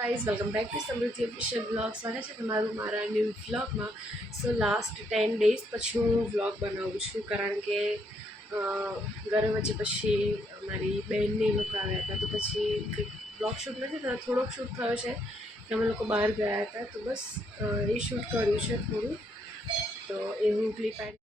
Guys welcome back to સમૃદ્ધિ official vlog. સ્વાગત છે તમારું મારા ન્યૂ વ્લોગમાં. સો લાસ્ટ 10 ડેઝ પછી હું વ્લોગ બનાવું છું, કારણ કે ઘરે વચ્ચે પછી મારી બહેનની લોકો આવ્યા હતા, તો પછી કંઈક વ્લોગ શૂટ નથી થયો. થોડોક શૂટ થયો છે કે અમે લોકો બહાર ગયા હતા, તો બસ એ શૂટ કર્યું છે થોડું, તો એ હું ક્લિપ એડ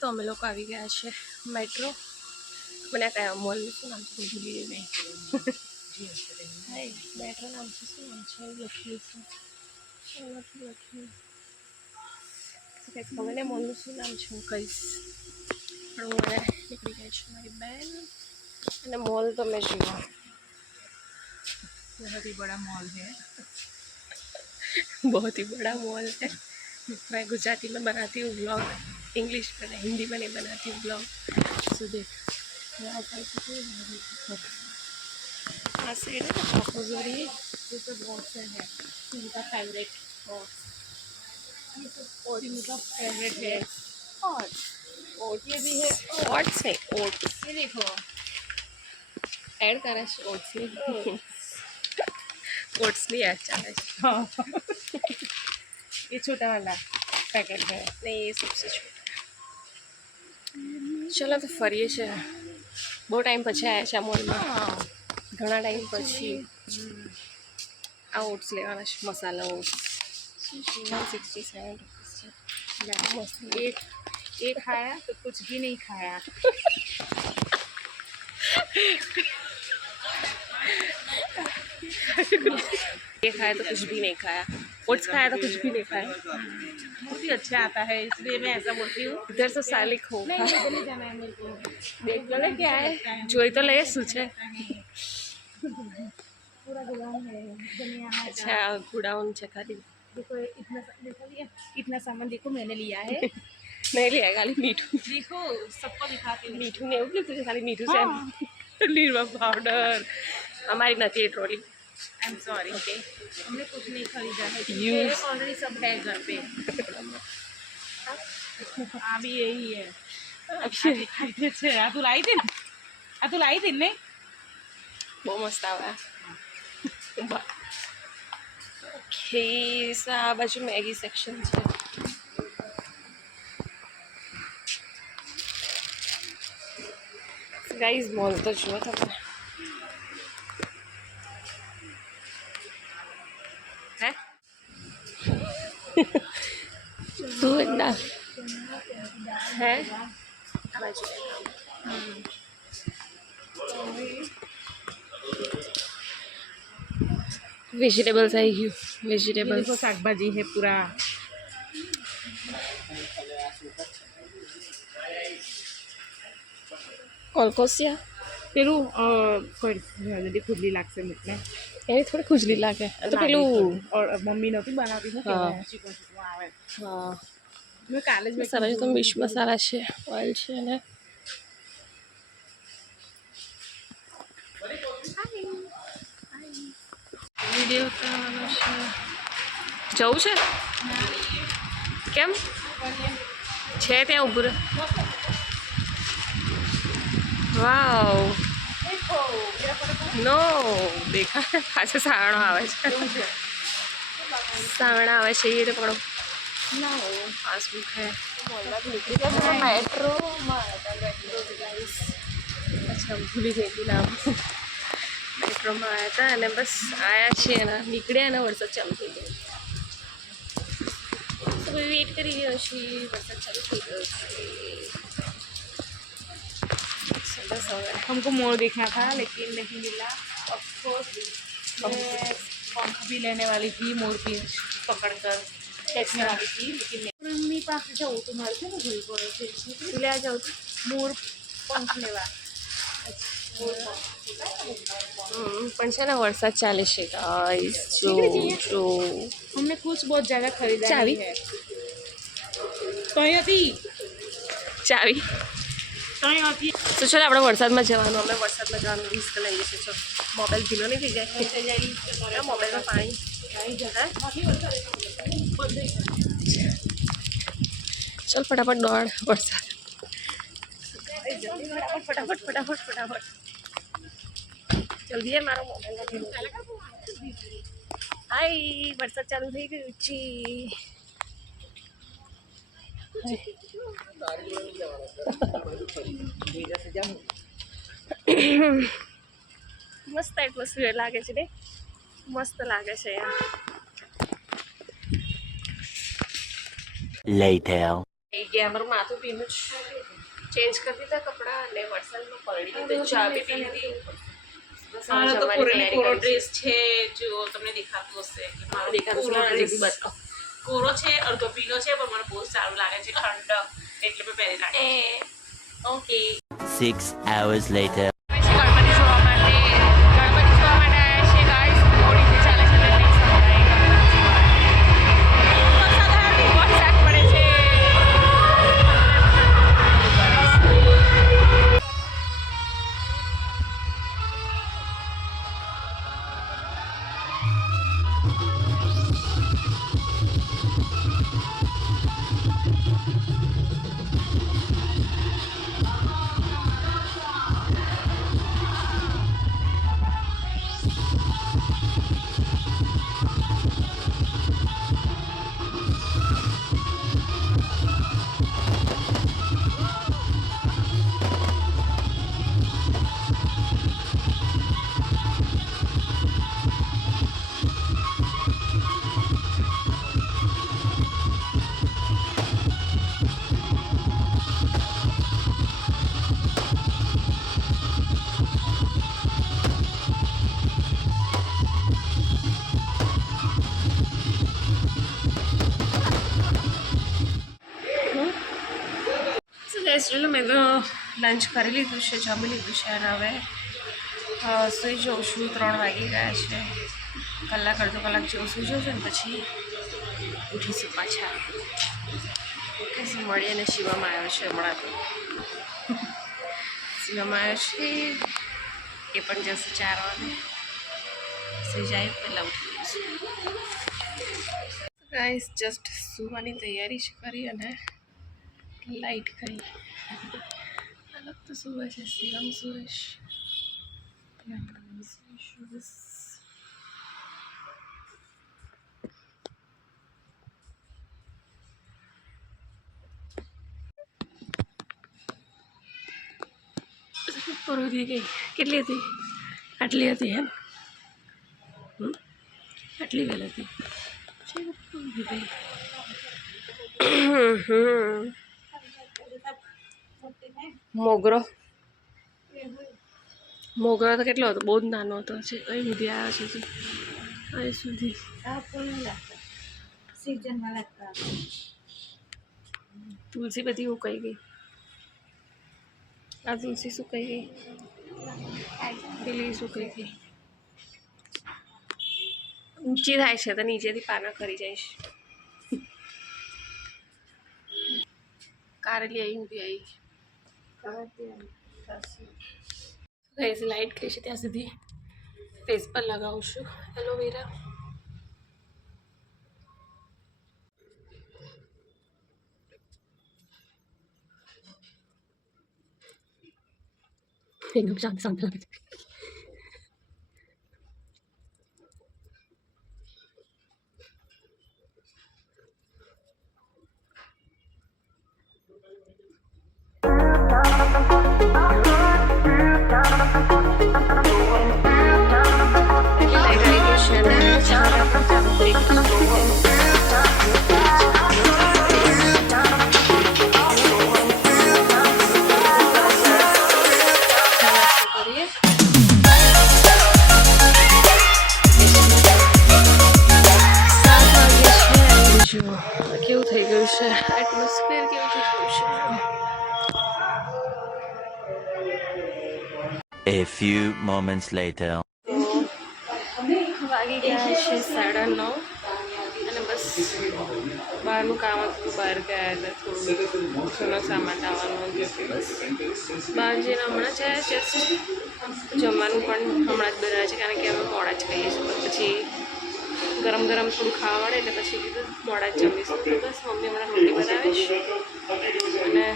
તો અમે લોકો આવી ગયા છે મેટ્રો. મને કયા મોલનું શું નામ છે ભૂલી ગઈ મેં. મેટ્રો નામ છે, શું નામ છે લખ્યું છે ખબર ને મોલનું શું નામ છે હું કહીશ, પણ હું મને નીકળી ગઈ છું મારી બેન. અને મોલ તો મેં જોયો, बहुत ही बड़ा मॉल है। बहुत ही बड़ा मॉल है. मैं गुजराती में बनाती हूँ ब्लॉग, इंग्लिश में नहीं, हिंदी में नहीं बनाती हूँ ब्लॉग. सो देख यहाँ पर हाँ सेड है ना चौकोजोरी, ये तो बहुत से है इनका फेवरेट और इनका फेवरेट है। और ये भी है ओट्स है, ओट्स ये देखो ऐड करा है ओट्स नहीं, ओट्स नहीं ऐड चाहे. हाँ ये छोटा वाला पैकेट है। नहीं ये सबसे छोटा. ચલો તો ફરીએ છે. બહુ ટાઈમ પછી આવ્યા છે આ મોલમાં, ઘણા ટાઈમ પછી. આ ઓટ્સ લેવાના છે, મસાલા ઓટ્સ 167 રૂપીસ છે. एक खाया तो कुछ भी नहीं खाया। ये खाया तो कुछ भी नहीं खाया, ओट्स खाया तो कुछ भी नहीं खाया. बहुत ही अच्छा आता है इसलिए मैं ऐसा बोलती हूँ। इधर से सालिक हो नहीं नहीं जाना है मेरे को। देख लो ना क्या है, જોઈ તો લઈએ શું છે. पूरा गुलाम है दुनिया में। अच्छा गुडाउन છે ખાલી. देखो इतना सामान देखो मैंने लिया है। नहीं लिया खाली मीठू. देखो सबको दिखाती हूँ। मीठू ने એવું કીધું છે ખાલી મીઠું છે. લીરવા પાવડર અમારી નથી એ trolley. I am sorry. Okay हमने कुछ नहीं खरीदा है, Use- ऑलरेडी सब है घर पे। हाँ भी यही है। છે આ તું લાવી હતી ને, આ તું લાવી હતી ને. બહુ મસ્ત આવે. ઓકે આ બાજુ મેગી સેક્શન છે. ગાઈઝ મોલ તો જુઓ તમે. હે તું ના હે આ બાજુ વેજીટેબલ્સ આવી ગયું. વેજીટેબલ્સ देखो શાકભાજી है पूरा। કોલકોસિયા પેલું કોઈ જલ્દી ખુજલી લાગશે મને. એની થોડી ખુજલી લાગે. આ તો પેલું મમ્મી નહોતી બનાવતી ને હા. ચિકન આવે. હા મેં કાલે જ મસાલા તો મિર્ચ મસાલા છે, ઓઇલ છે ને વિડીયો ઉતારવાનો છે. જવું છે કેમ છે ત્યાં ઊભું રહે. વાવ નો દેખા પાછળ સાવણો આવે છે. સાવણ આવે છે એ પકડો. पासबुक है मेट्रो अच्छा भूली गई थी नाम. मेट्रो में आया था बस आया छे નીકળ્યા ને વરસાદ ચાલુ થઈ ગયો. વેઇટ કરી રહ્યા છીએ. વરસાદ ચાલુ થઈ ગયો છે. બસ હવે हमको मोर देखना था लेकिन नहीं मिला ऑफकोर्स मैं पंख भी लेने वाली थी मोर पींछ पकड़ कर खेचने वाली थी लेकिन मम्मी पास जाऊँ तो मारे से ना भूल पड़े थे તું લે જાઉં છું. मोर पंख लेवा પણ છે ને વરસાદ ચાલે છે ગાઈસ. જો જો हमने कुछ बहुत ज़्यादा खरीदा चाबी? नहीं है तो ही હતી ચાવી તો ही હતી તો ચાલો આપણે વરસાદમાં જવાનું. અમે વરસાદમાં જવાનું રિસ્ક લઈએ છીએ. ચલો મોબાઈલ ભીનો નહીં થઈ જાય. મોબાઈલમાં પાણી આવી જશે. ચાલ ફટાફટ દોડ. વરસાદ ફટાફટ ફટાફટ ફટાફટ જલ્દી મારો મોબાઈલ. હાય વરસાદ ચાલુ થઈ ગયું છે. મસ્ત એટમોસ્ફિયર લાગે છે ને. મસ્ત લાગે છે યાર. Later. એ ગયા અમારું માથું પીનું ચેન્જ કરી દીધા કપડાં અને વરસાદમાં પલળી દીધું. ચા બી પી લીધી. બસ હવે મારો તો જમવાની કોરો તૈયારી કરી ડ્રેસ છે જો તમને દેખાતું હશે કે મારો દેખાતું કોરો છે. ડ્રેસ બતાવો. કોરો છે અડધો પીલો છે પણ મને બહુ સારું લાગે છે ઠંડક એટલે મેં પહેરી રાખી ઓકે 6 hours later. ગણપતિ જોવા માટે આવ્યા છે ગાઈસ. હોળી જે ચાલે છે તે નહીં સંભળાય. વરસાદ પડે છે. ચલો મેં તો લંચ કરી લીધું છે, જમી લીધું છે અને હવે સૂઈ જાઉં છું. 3 વાગી ગયા છે. કલાક અડધો કલાક જેવું સૂઈ જાઉં છું ને પછી ઉઠીશું પાછા. પછી મળીએ અને શિવામાં આવ્યો છે હમણાં તો. શિવામાં આવ્યો છે એ પણ જશે 4 વાગે. સૂઈ જાય પહેલાં ઉઠી જઈશું. ગાઈસ જસ્ટ સૂવાની તૈયારી કરી અને લાઈટ કરી. અલગ તો સુવે છે. શિવમ સુરેશ ઉપર વધી ગઈ. કેટલી હતી? આટલી હતી એમ. આટલી વેલ હતી. મોગરો મોગરો તો કેટલો હતો? બહુ જ નાનો હતો. છે અહીં સુધી આવ્યો છે તું? અહીં સુધી તુલસી બધી ઉકાઈ ગઈ. આ તુલસી સુકાઈ ગઈ. પેલી સુકાઈ ગઈ. ઊંચી થાય છે તો નીચેથી પાના કરી જઈશ. કારેલી અહીં ઊંધી આવી. ગાઈસ લાઈટ ગઈ છે ત્યાં સુધી ફેસ પર લગાવું છું એલોવેરા. એકદમ શાંત શાંત લાગે છે. લાઈટ આવી ગઈ છે અને ચાલો ચાલુ થઈ ગયું. A few moments later. તો વાગી ગયા છે 9:30 અને બસ બહારનું કામ હતું, બહાર ગયા હતા, થોડું ઘણો સામાન લાવવાનું હતું. બસ બહાર જઈને હમણાં જ આવ્યા. જસ્ટ જમવાનું પણ હમણાં જ બનાવે છે, કારણ કે અમે મોડા જ ખાઈએ છીએ. પણ પછી ગરમ ગરમ થોડું ખાવા મળે એટલે પછી કીધું મોડા જ જમીશું. તો બસ મમ્મી હમણાં રોટી બનાવે છે અને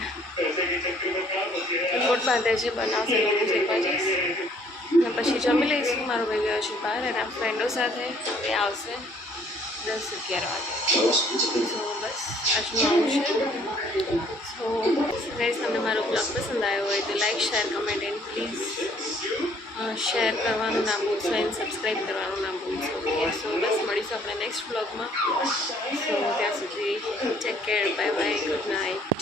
લોટ બાંધે છે, બનાવશે તો હું શેકવા જઈશ અને પછી જમી લઈશું. મારો ભાઈ ગયો છે બહાર એના ફ્રેન્ડો સાથે, એ આવશે 10-11 વાગે. સો બસ આજનું આવું છે. સો ગાઈઝ, તમને મારો બ્લોગ પસંદ આવ્યો હોય તો like, share, comment and please share કરવાનું ના ભૂલશો એન્ડ સબસ્ક્રાઈબ કરવાનું ના ભૂલશો. ઓકે, સો બસ મળીશું આપણે નેક્સ્ટ બ્લોગમાં. સો ત્યાં સુધી take care, bye bye, good night.